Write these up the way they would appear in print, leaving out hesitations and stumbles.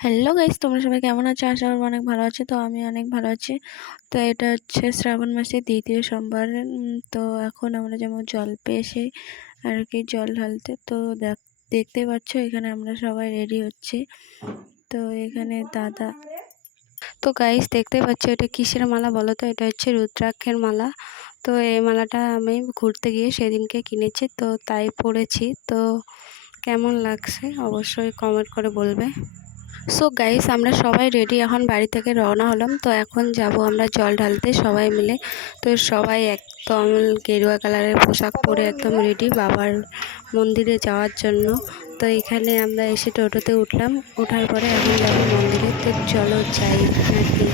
Hello guys, তোমরা সবাই কেমন আছো? আশা করি অনেক ভালো আছো। তো আমি অনেক ভালো আছি। তো এটা হচ্ছে শ্রাবণ মাসের দ্বিতীয় সোমবার। তো এখন আমরা যেমন জল পেয়ে আর কি জল ঢালতে। তো দেখতেই পাচ্ছ এখানে আমরা সবাই রেডি হচ্ছি। তো এখানে দাদা, তো গাইস দেখতেই পাচ্ছ এটা কিসের মালা বলো তো? এটা হচ্ছে রুদ্রাক্ষের মালা। তো এই মালাটা আমি ঘুরতে গিয়ে সেদিনকে কিনেছি, তো তাই পরেছি। তো কেমন লাগছে অবশ্যই কমেন্ট করে বলবে। সো গাইস আমরা সবাই রেডি, এখন বাড়ি থেকে রওনা হলাম। তো এখন যাব আমরা জল ঢালতে সবাই মিলে। তো সবাই একদম গেরুয়া কালারের পোশাক পরে একদম রেডি বাবার মন্দিরে যাওয়ার জন্য। তো এখানে আমরা এসে টোটোতে উঠলাম, ওঠার পরে এখন যাব মন্দিরে। তো চলো যাই আর কি।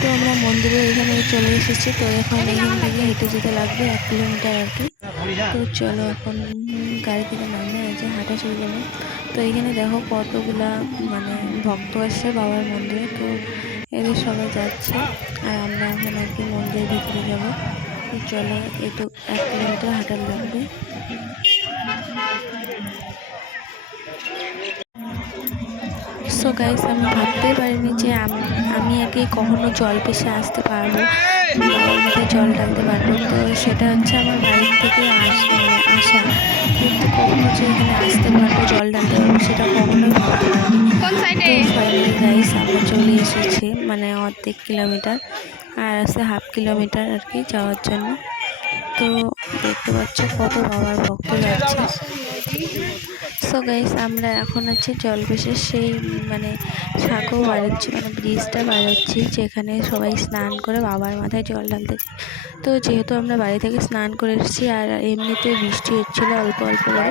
তো আমরা মন্দিরে এখানে চলে এসেছি। তো এখন এখান থেকে হেঁটে যেতে লাগবে 1 কিলোমিটার আর কি। তো চলো এখন গাড়ি থেকে নামে আছে, হাঁটা শুরু করলাম। তো এখানে দেখো কতগুলা মানে ভক্ত আসছে বাবার মন্দিরে। তো এদের সবাই যাচ্ছে আর আমরা এখন আর কি মন্দিরের ভিতরে যাবো। তো চলো, একটু 1 কিলোমিটার হাঁটার লাগবে। সো গাইস আমি ভাবতেই পারিনি যে আমি আগে কখনো জল পেশে আসতে পারবো, বাবার মাথায় জল ঢালতে পারবো। তো সেটা হচ্ছে আমার বাড়ির থেকে আসা, কিন্তু কখনো যে এখানে আসতে পারবো, জল ঢালতে পারবো, সেটা কখনোই ভাবতে পারিনি। তো ফাইনালি গাইস আমরা চলে এসেছি, মানে অর্ধেক কিলোমিটার আর আছে হাফ কিলোমিটার আর কি যাওয়ার জন্য। তো দেখতে পাচ্ছ কত বাবার ভক্ত যাচ্ছে। সো গাইস আমরা এখন আছি জলপেশের সেই মানে সাঁকো বাড়াচ্ছি, মানে ব্রিজটা বাড়াচ্ছি, যেখানে সবাই স্নান করে বাবার মাথায় জল ঢালতে যায়। তো যেহেতু আমরা বাড়ি থেকে স্নান করে এসেছি আর এমনিতে বৃষ্টি হচ্ছিলো অল্প অল্প করে,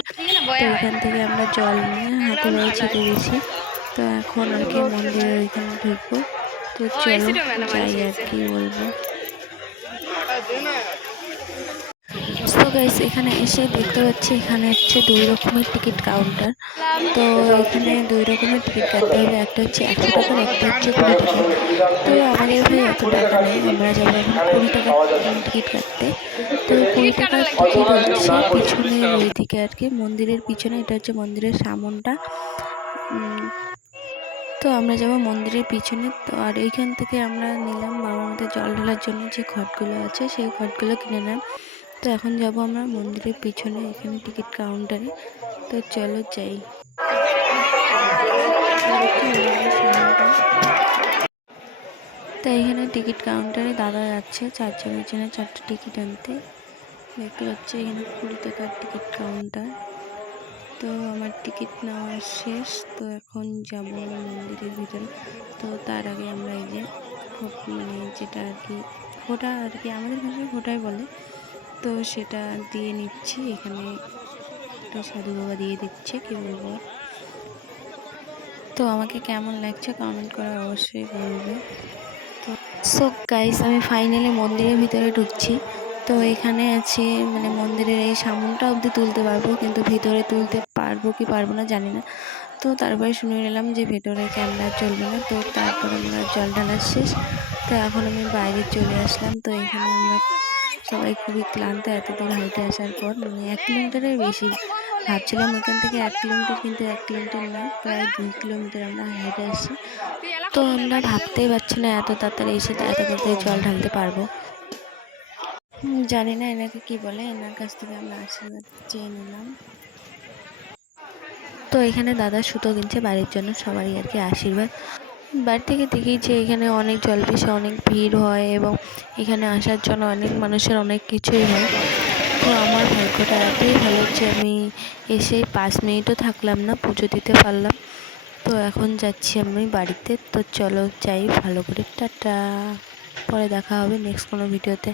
তো এখান থেকে আমরা জল নিয়ে হাতে পায়ে ছিটে দিয়েছি। তো এখন আর কি মন্দিরের ওইখানে ঢুকবো। তো চলো যাই আর কি বলবো। তো গাইস এখানে এসে দেখতে পাচ্ছি এখানে হচ্ছে 2 রকমের টিকিট কাউন্টার। তো এখানে 2 রকমের টিকিট কাটতে হবে, একটা হচ্ছে 100 টাকার, একটা হচ্ছে 20 টাকার। তো আমাদের ভাই এত টাকা নেই, আমরা যাবো এখন 20 টাকার টিকিট কাটতে। তো 20 টাকার টিকিট হচ্ছে পিছনের ওইদিকে আর কি, মন্দিরের পিছনে। এটা হচ্ছে মন্দিরের সামনটা। তো আমরা যাবো মন্দিরের পিছনে। তো আর এইখান থেকে আমরা নিলাম বাবার মধ্যে জল ঢালার জন্য যে ঘটগুলো আছে, সেই ঘটগুলো কিনে নিলাম। তো এখন যাব আমরা মন্দিরের পিছনে এখানে টিকিট কাউন্টারে। তো চলো যাই। তো এখানে টিকিট কাউন্টারে দাদা যাচ্ছে 4 জনের জন্য 4টা টিকিট আনতে। দেখতে পাচ্ছি এখানে 20 টাকার টিকিট কাউন্টার। তো আমার টিকিট নেওয়া শেষ। তো এখন যাব মন্দিরের ভিতরে। তো তার আগে আমরা এই যে মানে যেটা আর কি ফোঁটা আর কি, আমাদের ভাষায় ফোঁটাই বলে, তো সেটা দিয়ে নিচ্ছি। এখানে একটা সাধু বাবা দিয়ে দিচ্ছে, কি বলবো। তো আমাকে কেমন লাগছে কমেন্ট করে অবশ্যই বলবে। তো সো গাইস আমি ফাইনালি মন্দিরের ভিতরে ঢুকছি। তো এখানে আছে মানে মন্দিরের এই সামনটা অবধি তুলতে পারবো, কিন্তু ভিতরে তুলতে পারবো কি পারবো না জানি না। তো তারপরে শুনে নিলাম যে ভেতরে ক্যামেরা চলবে না। তো তারপর আমরা জল ঢালার শেষ। তো এখন আমি বাইরে চলে আসলাম। তো এখানে আমরা সবাই খুবই ক্লান্ত এত দূর হাইটে আসার পর, মানে 1 কিলোমিটারের বেশি। ভাবছিলাম এখান থেকে 1 কিলোমিটার, কিন্তু 1 কিলোমিটার না, প্রায় 2 কিলোমিটার আমরা হেঁটে আসছি। তো আমরা ভাবতেই পারছি না এত তাড়াতাড়ি এসে এত তাড়াতাড়ি জল ঢালতে পারবো। জানি না এনাকে কি বলে, এনার কাছ থেকে আমরা আশীর্বাদ চেয়ে নিলাম। তো এখানে দাদা সুতো কিনছে বাড়ির জন্য, সবারই আর কি আশীর্বাদ। বাড়ি থেকে দেখি যে এখানে অনেক জলপেশে অনেক ভিড় হয় এবং এখানে আসার জন্য অনেক মানুষের অনেক কিছুই হয়। তো আমার ভাগ্যটা এতই ভালো যে আমি এসে 5 মিনিটও থাকলাম না, পুজো দিতে পারলাম। তো এখন যাচ্ছি আমি বাড়িতে। তো চলো যাই ভালো করে, টাটা। পরে দেখা হবে নেক্সট কোনো ভিডিওতে।